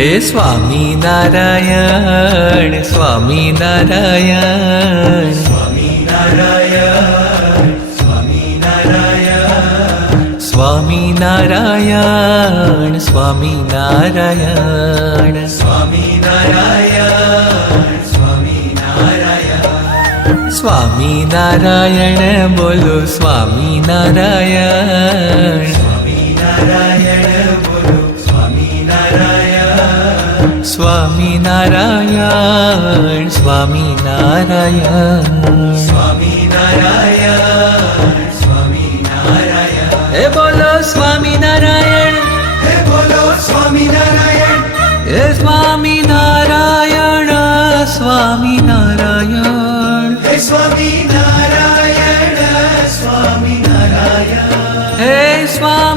હે સ્વામી નારાયણ સ્વામી નારાયણ સ્વામી નારાયણ સ્વામી નારાયણ સ્વામી નારાયણ સ્વામી નારાયણ સ્વામી નારાયણ સ્વામી નારાયણ સ્વામી નારાયણ બોલો સ્વામી નારાયણ સ્વામી નારાયણ स्वामी नारायण स्वामी नारायण। स्वामी नारायण स्वामी नारायण। हे बोलो स्वामी नारायण। हे बोलो स्वामी नारायण। हे स्वामी नारायण स्वामी नारायण। हे स्वामी नारायण स्वामी नारायण। हे स्वामी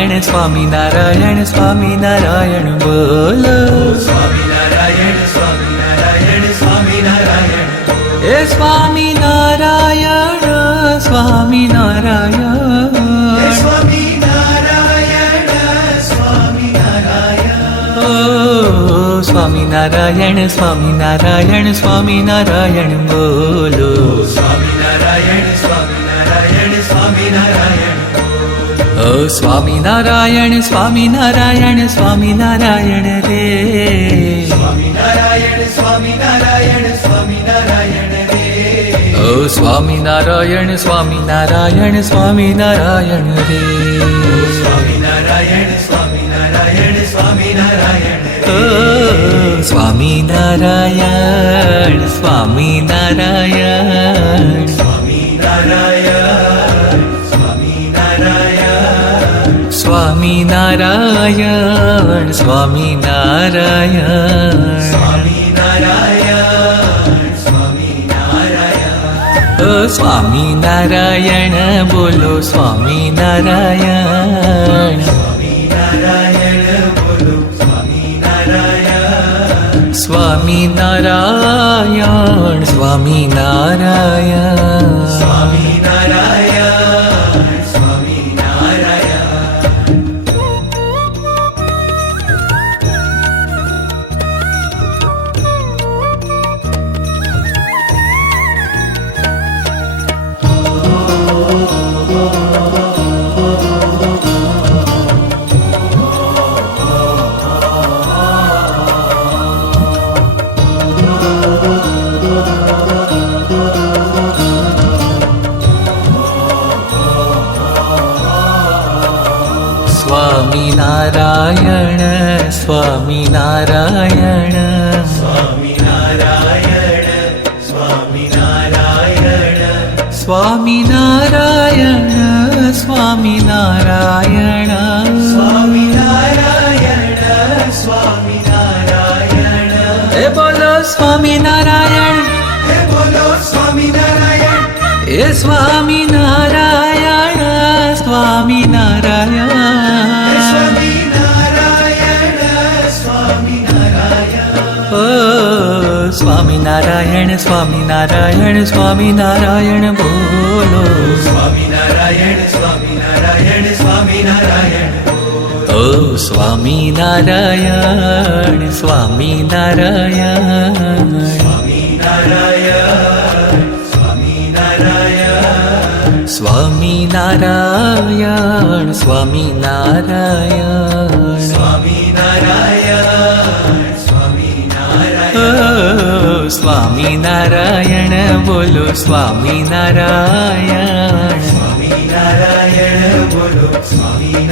નારાયણ સ્વામી નારાયણ સ્વામી નારાયણ બોલો સ્વામી નારાયણ સ્વામી નારાયણ સ્વામી નારાયણ એ સ્વામી નારાયણ સ્વામી નારાયણ સ્વામી નારાયણ સ્વામી નારાયણ સ્વામી નારાયણ સ્વામી નારાયણ સ્વામી નારાયણ બોલો સ્વામિનારાયણ સ્વામિનારાયણ સ્વામિનારાયણ રે. સ્વામી નારાયણ સ્વામી નારાયણ સ્વામી નારાયણ રે. ઓ સ્વામિનારાયણ સ્વામિનારાયણ સ્વામિનારાયણ રે. સ્વામિનારાયણ સ્વામિનારાયણ સ્વામિનારાયણ ઓ સ્વામિનારાયણ સ્વામિનારાયણ નારાયણ સ્વામી નારાયણ સ્વામી નારાયણ સ્વામી નારાયણ બોલો સ્વામી નારાયણ સ્વામી નારાયણ સ્વામી નારાયણ સ્વામી નારાયણ સ્વામી નારાયણ स्वामी नारायण। स्वामी नारायण स्वामी नारायण। स्वामी नारायण स्वामी नारायण। स्वामी नारायण स्वामी नारायण। हे बोलो स्वामी नारायण। हे बोलो स्वामी नारायण। हे स्वामी नारायण। સ્વામિનારાયણ સ્વામિનારાયણ સ્વામિનારાયણ બોલો. સ્વામિનારાયણ સ્વામિનારાયણ સ્વામિનારાયણ ઓ સ્વામિનારાયણ સ્વામિનારાયણ. સ્વામિનારાયણ સ્વામિનારાયણ. સ્વામિનારાયણ સ્વામિનારાયણ. સ્વામી નારાયણ બોલો, સ્વામી નારાયણ. સ્વામી નારાયણ બોલો સ્વામી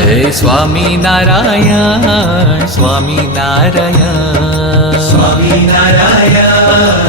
હે સ્વામી નારાયણ સ્વામી નારાયણ સ્વામી નારાયણ.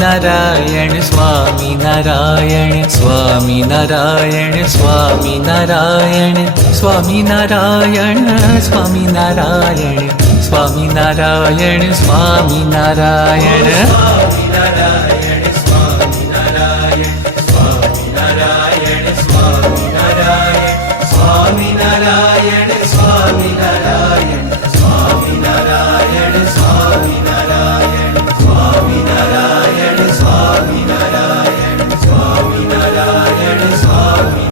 നാരായണ സ്വാമി നാരായണ സ്വാമി നാരായണ സ്വാമി നാരായണ സ്വാമി നാരായണ സ്വാമി നാരായണ സ്വാമി നാരായണ സ്വാമി നാരായണ സ്വാമി നാരായണ സ്വാമി നാരായണ